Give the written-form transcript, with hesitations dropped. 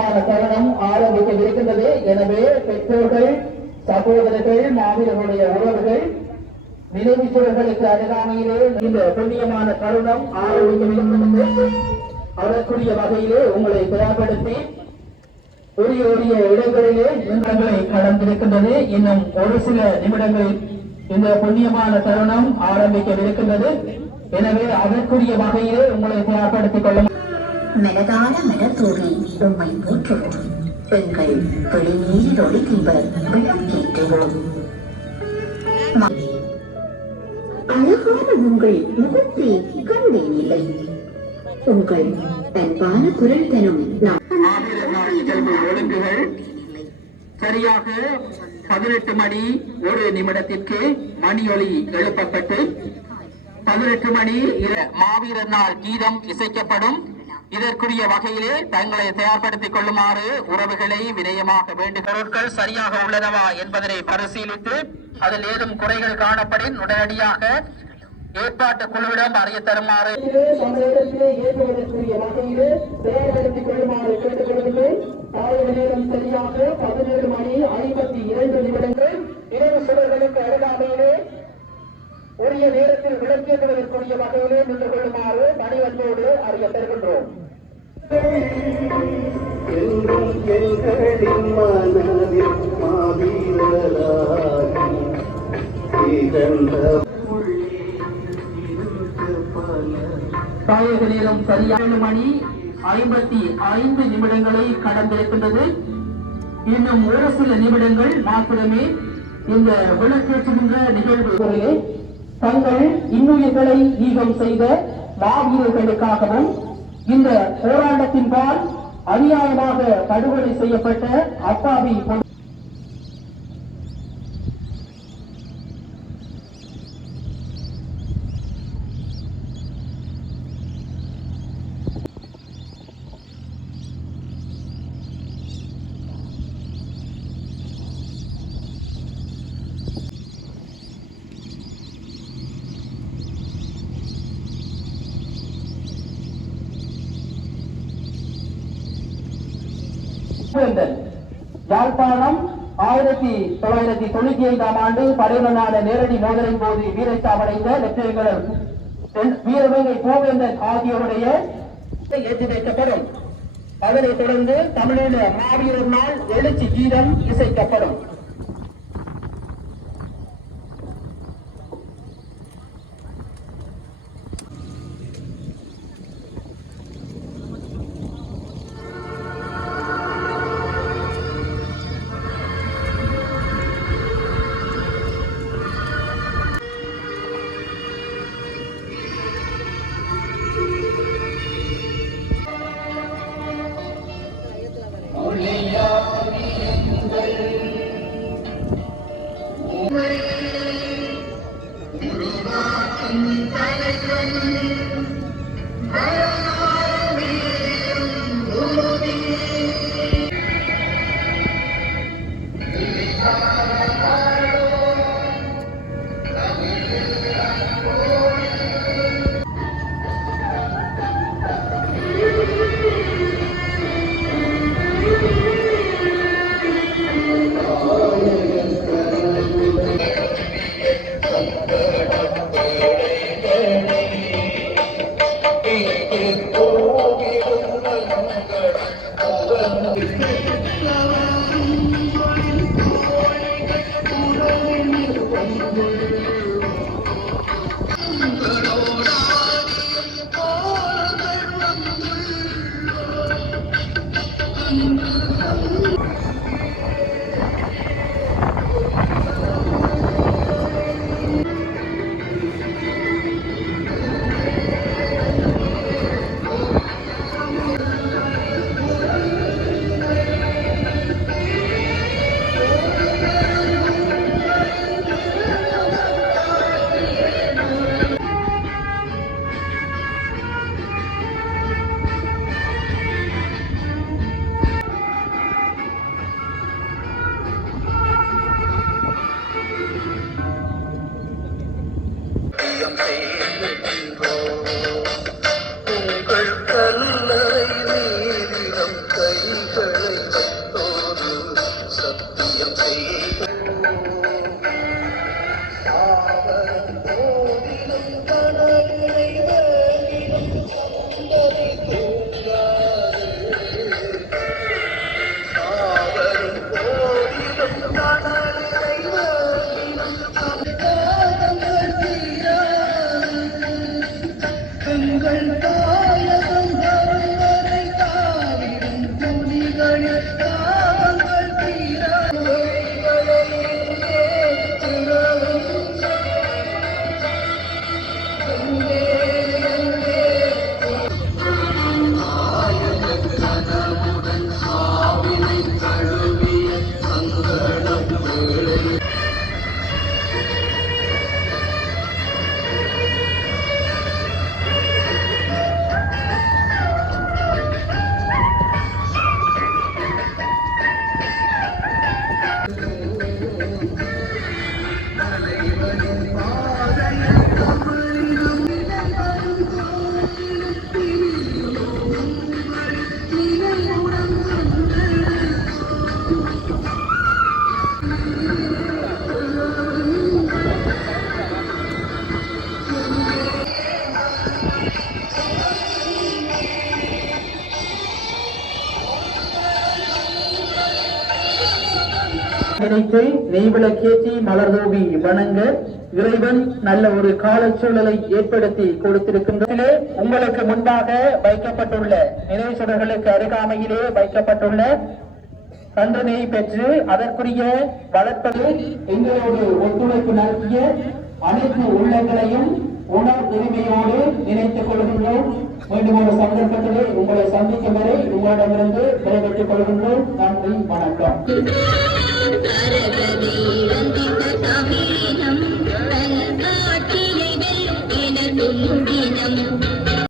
புண்ணியமான தருணம் ஆரம்பிக்கவிருக்கின்றது. எனவே பெற்றோர்கள், சகோதரர்கள், மாவீரர்களுடைய உறவுகள், நினைவுச்சூழல்களுக்கு அருகாமையிலே இந்த புண்ணியமான தருணம் ஆரம்பிக்கவிருக்கின்றது. அதற்குரிய வகையிலே உங்களை தயார்படுத்தி உரிய இடங்களிலே நிமிடங்களை கடந்திருக்கின்றது. இன்னும் ஒரு சில நிமிடங்களில் இந்த புண்ணியமான தருணம் ஆரம்பிக்கவிருக்கின்றது. எனவே அதற்குரிய வகையிலே உங்களை தயார்படுத்திக் கொள்ள மெனதான மனத்தோடு உம்மை போற்றுவோம். எங்கள் வெளிநீரில் ஒளிக்கின்ற விளக்கேற்றுவோம். அழகான உங்கள் முகத்தை கண்டேன் இல்லை. உங்கள் அன்பான குரல் தரும் ஒழுங்குகள் சரியாக 18 மணி 1 நிமிடத்திற்கு மணியொலி எழுப்பப்பட்டு 18 மணி மாவீரர் நாள் கீதம் இசைக்கப்படும். இதற்குரிய வகையிலே தங்களை தயார்படுத்திக் கொள்ளுமாறு உறவுகளை வினயமாக வேண்டிய பொருட்கள் சரியாக உள்ளனவா என்பதனை பரிசீலித்து அதில் ஏதும் குறைகள் காணப்படின் உடனடியாக ஏற்பாட்டு குழுவிடம் அறிய தருமாறு ஏற்படுவதற்குரிய வகையிலே தயார்படுத்திக் கொள்ளுமாறு கேட்டுக்கொள்கிறேன். காலை நேரம் சரியாக 17 மணி 52 நிமிடங்கள். இரவு சுவர்களுக்கு அருகாமையிலே உரிய நேரத்தில் விளக்கேற்றுவதற்குரிய வகையிலே நின்று கொள்ளுமாறு பணிவன்போடு அறிய தருகின்றோம். தாயக நேரம் சரியான மணி 55 நிமிடங்களை கடந்திருக்கின்றது. இன்னும் ஒரு சில நிமிடங்கள் மாத்திரமே இந்த விளக்கேற்றுகின்ற நிகழ்வுகளிலே தங்கள் இன்னுயிர்களை ஈகம் செய்த மாவீரர்களுக்காகவும் இந்த போராட்டத்தின்பால் அநியாயமாக படுகொலை செய்யப்பட்ட அப்பாவி யாழ்ப்பாணம் 1995 ஆண்டு படையுடனான நேரடி மோதலின் போது வீரச்சாவடைந்த லெப்டினன்ட் வீரவேங்கை பூவேந்தன் ஆகியோருடைய ஏற்றி வைக்கப்படும். அதனைத் தொடர்ந்து தமிழீழ மாவீரர் நாள் எழுச்சி கீதம் இசைக்கப்படும். எங்கள் தாயகம் வருவதை காவிடும் துணிகளில் தாங்கள் நினைத்தை நெய்விளக்கேற்றி மலர்தூவி வணங்க இறைவன் நல்ல ஒரு காலச்சூழலை ஏற்படுத்தி கொடுத்திருக்கின்றன. உங்களுக்கு முன்பாக வைக்கப்பட்டுள்ள நினைவு சுடர்களுக்கு அருகாமையிலே வைக்கப்பட்டுள்ள கன்றனையை பெற்று அதற்குரிய வளர்ப்பது எங்களோடு ஒத்துழைப்பு நடத்திய அனைத்து உள்ளங்களையும் உணர் உரிமையோடு நினைத்துக் கொள்கின்றோம். மீண்டும் ஒரு சந்தர்ப்பத்திலே உங்களை சந்திக்கும் வரை உங்களிடமிருந்து விடைபெற்றுக் கொள்கின்றோம். நன்றி, வணக்கம்.